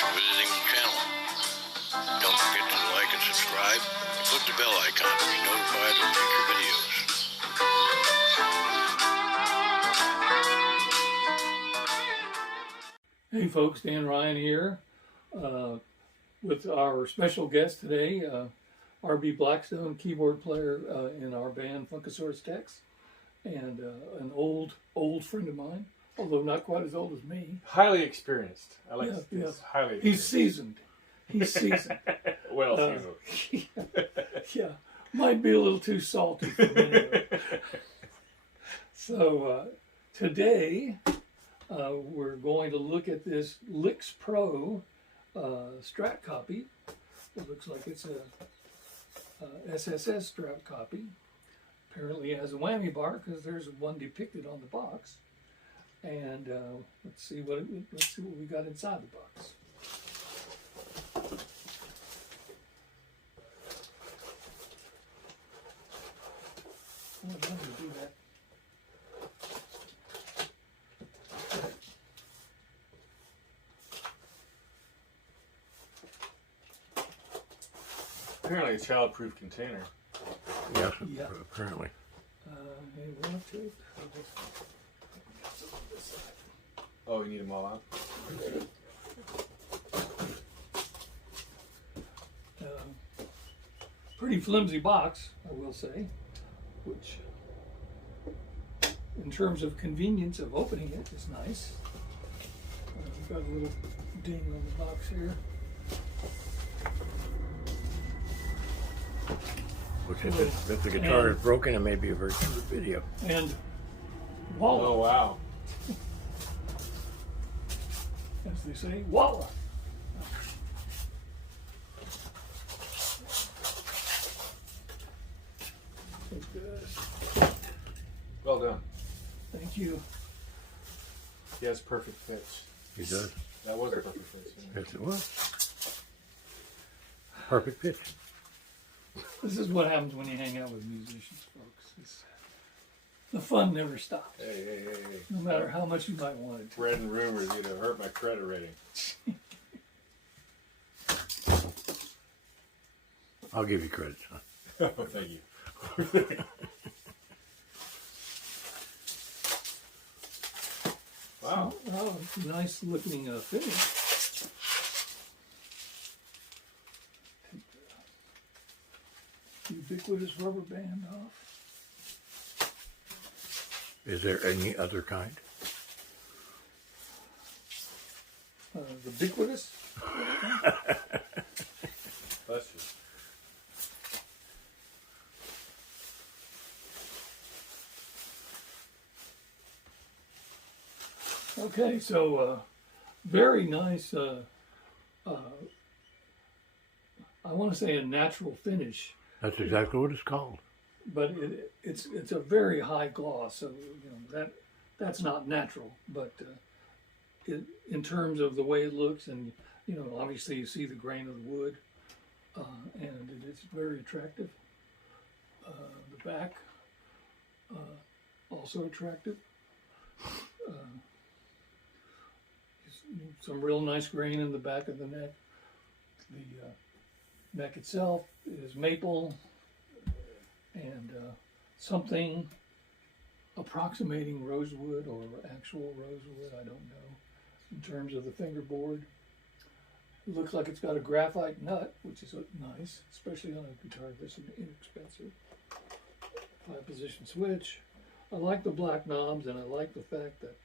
for visiting the channel. Don't forget to like and subscribe and click the bell icon to be notified of future videos. Hey folks, Dan Ryan here with our special guest today, R B Blackstone, keyboard player in our band Funkasaurus Tex, and an old friend of mine, although not quite as old as me. Highly experienced. I like yes. highly experienced. He's seasoned. He's seasoned. Well seasoned. Yeah, might be a little too salty for me. So today we're going to look at this LyxPro Strat Copy. It looks like it's a SSS Strat Copy. Apparently it has a whammy bar because there's one depicted on the box. And let's see what we got inside the box. Oh, I'm going to do that. Apparently a child-proof container. Yes, Yeah. apparently. Hey, one, two. Oh, you need them all out? Pretty flimsy box, I will say, which in terms of convenience of opening it is nice. We've got a little ding on the box here. Which if the guitar is broken, it may be a very good video. And voila, Oh, wow. as they say, voila. Take this. Well done. Thank you. He has perfect pitch. He does. That was a perfect pitch. Yes, it was. Perfect pitch. This is what happens when you hang out with musicians, folks. The fun never stops, Hey. no matter how much you might want it to. Spreading rumors, you'd have hurt my credit rating. I'll give you credit, son. Oh, thank you. Wow. Oh, nice looking finish. Take the ubiquitous rubber band off. Is there any other kind? The ubiquitous? Bless you. Okay, so very nice, I want to say a natural finish. That's exactly what it's called. But it's a very high gloss, so you know that's not natural. But in terms of the way it looks, and you know, obviously you see the grain of the wood, and it's very attractive. The back also attractive. Some real nice grain in the back of the neck. The neck itself is maple. And something approximating rosewood or actual rosewood, I don't know, in terms of the fingerboard. It looks like it's got a graphite nut, which is nice, especially on a guitar this inexpensive. 5-position switch. I like the black knobs, and I like the fact that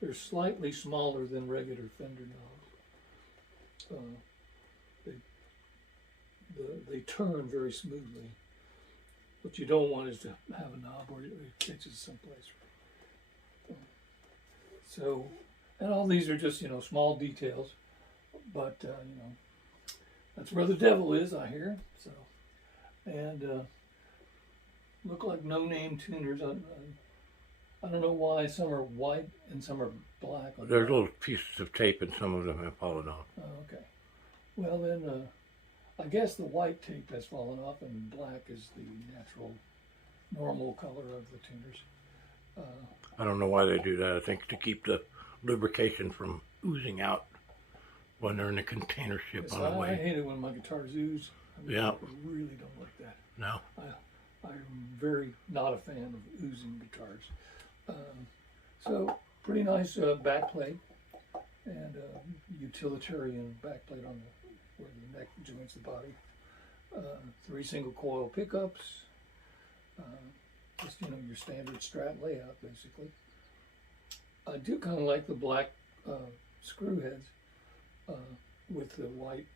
they're slightly smaller than regular Fender knobs. They turn very smoothly. What you don't want is to have a knob where it catches someplace. So, and all these are just, you know, small details, but, you know, that's where the devil is, I hear. So, and look like no-name tuners. I don't know why some are white and some are black. There's little pieces of tape and some of them have fallen off. Oh, okay. Well, then, I guess the white tape has fallen off and black is the natural, normal color of the tuners. I don't know why they do that. I think to keep the lubrication from oozing out when they're in the container ship Yes, on the I way. hate it when my guitars ooze. Yeah. I really don't like that. No. I'm very not a fan of oozing guitars. So pretty nice backplate and utilitarian backplate on where the neck joins the body. 3 single coil pickups. Just your standard Strat layout basically. I do kind of like the black screw heads with the white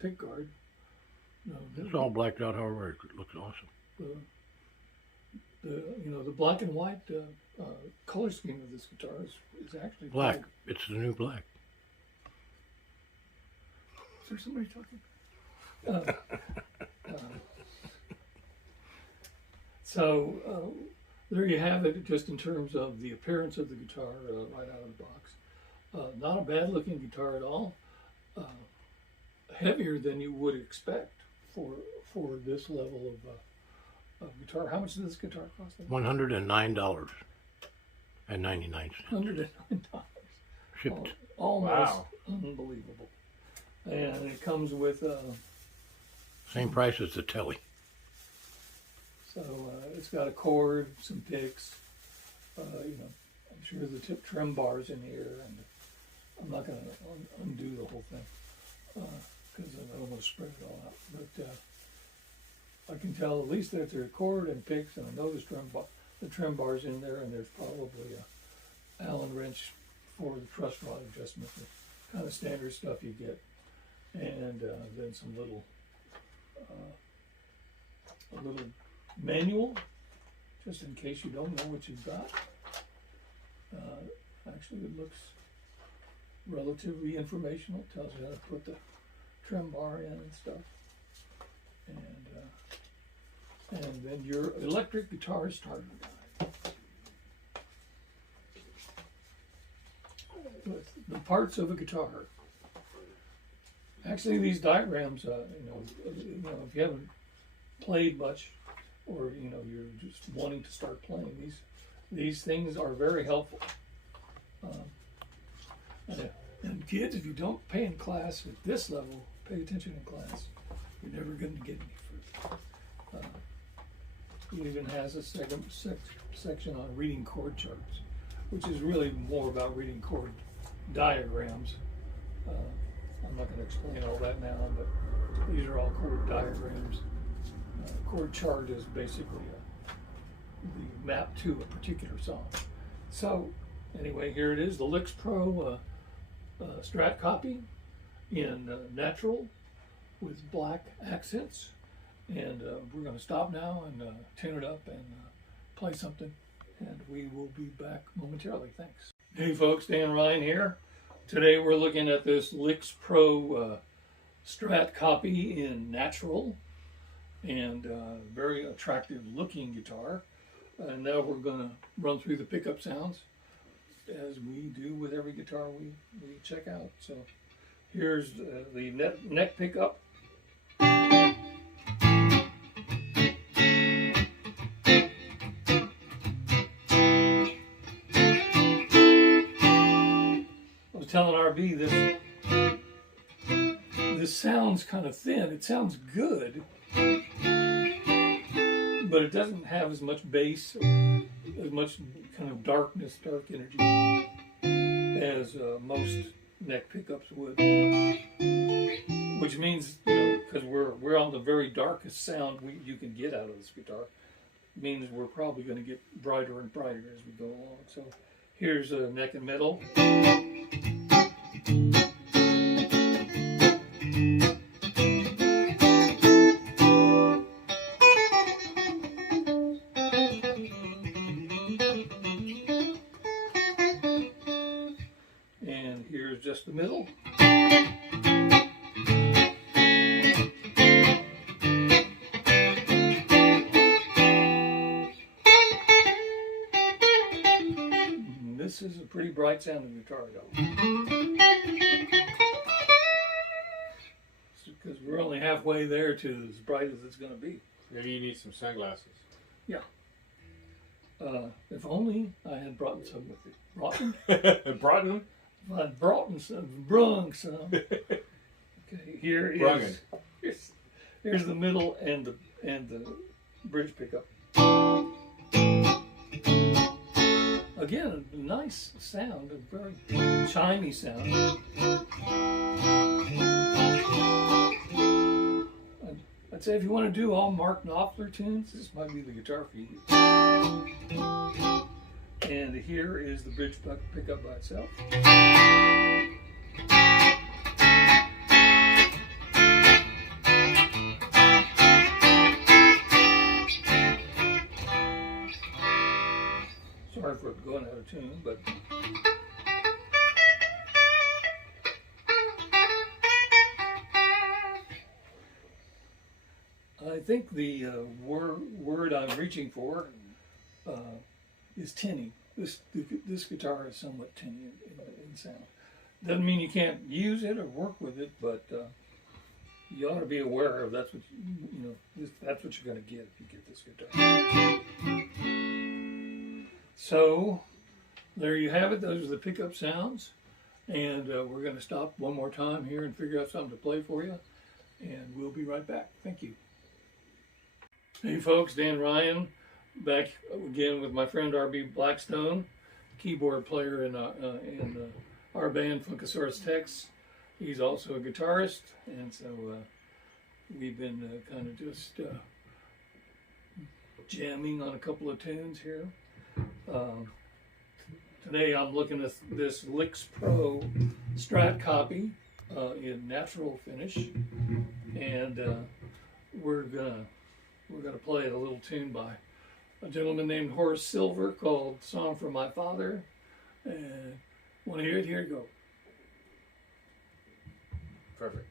pick guard. It's all blacked out, however, it looks awesome. The black and white color scheme of this guitar is actually Black. cool. It's the new black. Is there somebody talking? So there you have it, just in terms of the appearance of the guitar right out of the box. Not a bad looking guitar at all. Heavier than you would expect for this level of guitar. How much does this guitar cost? $109.99. $109. Shipped. Almost Wow. unbelievable. And it comes with Same price as the Telly. so it's got a cord, some picks. I'm sure the trim bars in here, and I'm not going to undo the whole thing because I don't want to spread it all out. But I can tell at least that there's a cord and picks, and I know the trim bars in there, and there's probably a Allen wrench for the truss rod adjustment, the kind of standard stuff you get, and then some a little manual, just in case you don't know what you've got. Actually, it looks relatively informational. Tells you how to put the trim bar in and stuff, and then your electric guitar starter guide with the parts of a guitar. Actually, these diagrams, if you haven't played much, or you're just wanting to start playing, these things are very helpful. And kids, if you don't pay in class at this level, pay attention in class, you're never going to get any further. It even has a section on reading chord charts, which is really more about reading chord diagrams. I'm not going to explain all that now, but these are all chord diagrams. Chord chart is basically the map to a particular song. So anyway, here it is, the LyxPro Strat Copy in natural with black accents. And we're going to stop now and tune it up and play something. And we will be back momentarily. Thanks. Hey folks, Dan Ryan here. Today we're looking at this LyxPro Strat Copy in natural, and very attractive looking guitar. And now we're going to run through the pickup sounds as we do with every guitar we check out. So here's the neck pickup. I was telling RB this sounds kind of thin. It sounds good, but it doesn't have as much bass, as much kind of dark energy as most neck pickups would. Which means, because we're on the very darkest sound you can get out of this guitar, means we're probably going to get brighter and brighter as we go along. So here's a neck and middle. And here's just the middle. This is a pretty bright sounding guitar, though. Because we're only halfway there to as bright as it's going to be. Maybe you need some sunglasses. Yeah. If only I had brought some with me. Brought them? Brought them? if I'd brung some. Okay, here is here's the middle and the bridge pickup. Again, a nice sound, a very chimey sound. I'd say if you want to do all Mark Knopfler tunes, this might be the guitar for you. And here is the bridge pickup by itself. Sorry for going out of tune, but I think the word I'm reaching for is tinny. This guitar is somewhat tinny in sound. Doesn't mean you can't use it or work with it, but you ought to be aware of that's what that's what you're going to get if you get this guitar. So there you have it. Those are the pickup sounds, and we're going to stop one more time here and figure out something to play for you, and we'll be right back. Thank you. Hey folks, Dan Ryan back again with my friend R B Blackstone, keyboard player in our band Funkasaurus Tex. He's also a guitarist, and so we've been kind of just jamming on a couple of tunes here. Today I'm looking at this LyxPro Strat Copy in natural finish, and we're gonna play a little tune by a gentleman named Horace Silver called "Song for My Father." And want to hear it? Here you go. Perfect.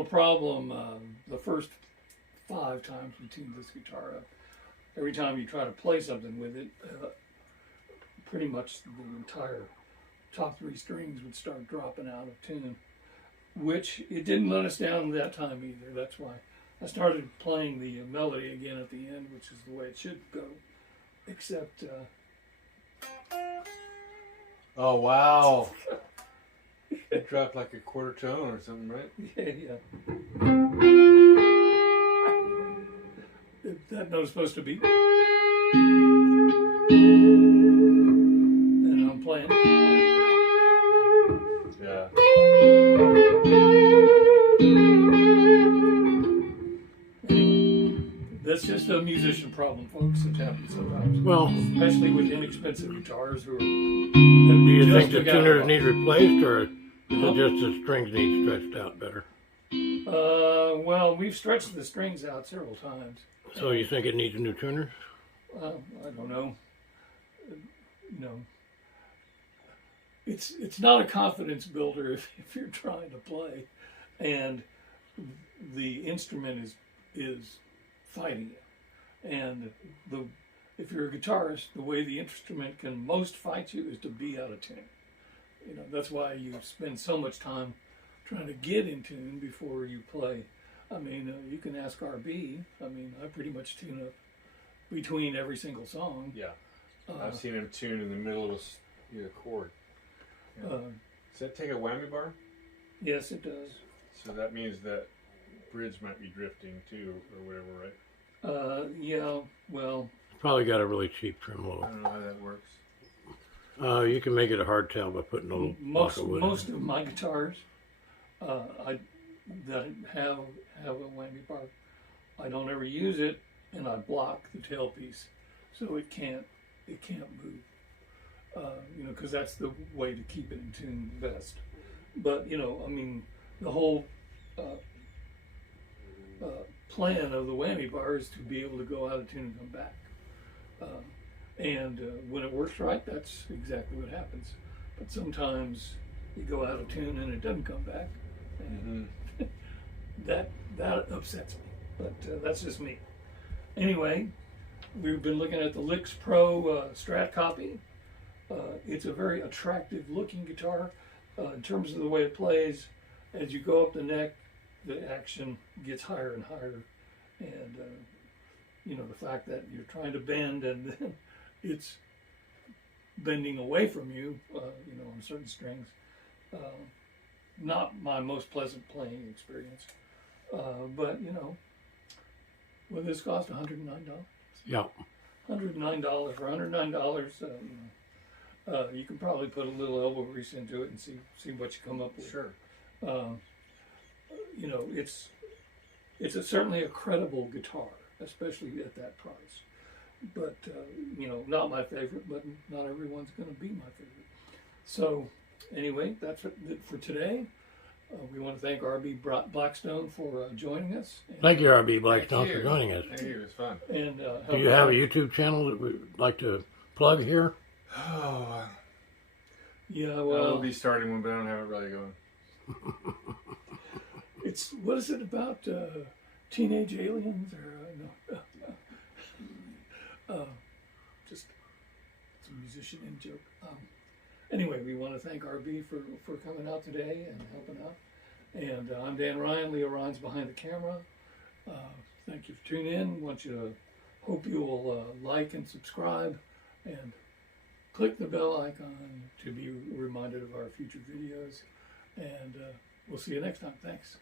little problem. The first 5 times we tuned this guitar up, every time you try to play something with it, pretty much the entire top 3 strings would start dropping out of tune, which it didn't let us down that time either. That's why I started playing the melody again at the end, which is the way it should go, except Oh, wow. It dropped like a quarter tone or something, right? yeah. That note's supposed to be, and I'm playing. Yeah. Anyway, that's just a musician problem, folks. It happens sometimes. Well, Especially with inexpensive guitars who are. do you think the tuners need replaced, or is it just the strings need stretched out better? Well, we've stretched the strings out several times. So you think it needs a new tuner? I don't know. You know, it's not a confidence builder if you're trying to play, and the instrument is fighting you. And if you're a guitarist, the way the instrument can most fight you is to be out of tune. You know, that's why you spend so much time trying to get in tune before you play. I mean, you can ask R B. I mean, I pretty much tune up between every single song. Yeah. I've seen him tune in the middle of a chord. Yeah. Does that take a whammy bar? Yes, it does. So that means that bridge might be drifting too, or whatever, right? Yeah, well, Probably got a really cheap trim I low. don't know how that works. You can make it a hard tell by putting a little block of wood. most of my guitars, that have a whammy bar, I don't ever use it, and I block the tailpiece so it can't move. You know, because that's the way to keep it in tune best. But you know, I mean, the whole plan of the whammy bar is to be able to go out of tune and come back. And when it works right, that's exactly what happens. But sometimes you go out of tune and it doesn't come back, and that upsets me. But that's just me. Anyway, we've been looking at the LyxPro Strat Copy. It's a very attractive looking guitar. In terms of the way it plays, as you go up the neck, the action gets higher and higher. And you know, the fact that you're trying to bend and then it's bending away from you, you know, on certain strings. Not my most pleasant playing experience. But, you know, well, this cost $109. Yeah. $109. For $109, you can probably put a little elbow grease into it and see what you come up with. Sure. You know, it's certainly a credible guitar, especially at that price. But you know, not my favorite, but not everyone's going to be my favorite. So anyway, that's it for today. We want to thank R B Blackstone for joining us. And, Thank you, R B Blackstone, Thank for you. joining us. Thank you. It was fun. And Do you have a YouTube channel that we'd like to plug here? Oh, Yeah, I'll well, be starting one, but I don't have it really going. it's what is it about teenage aliens or no? Just it's a musician in joke. Anyway, we want to thank RB for coming out today and helping out. And I'm Dan Ryan. Leo Ryan's behind the camera. Thank you for tuning in. Hope you will like and subscribe and click the bell icon to be reminded of our future videos. And we'll see you next time. Thanks.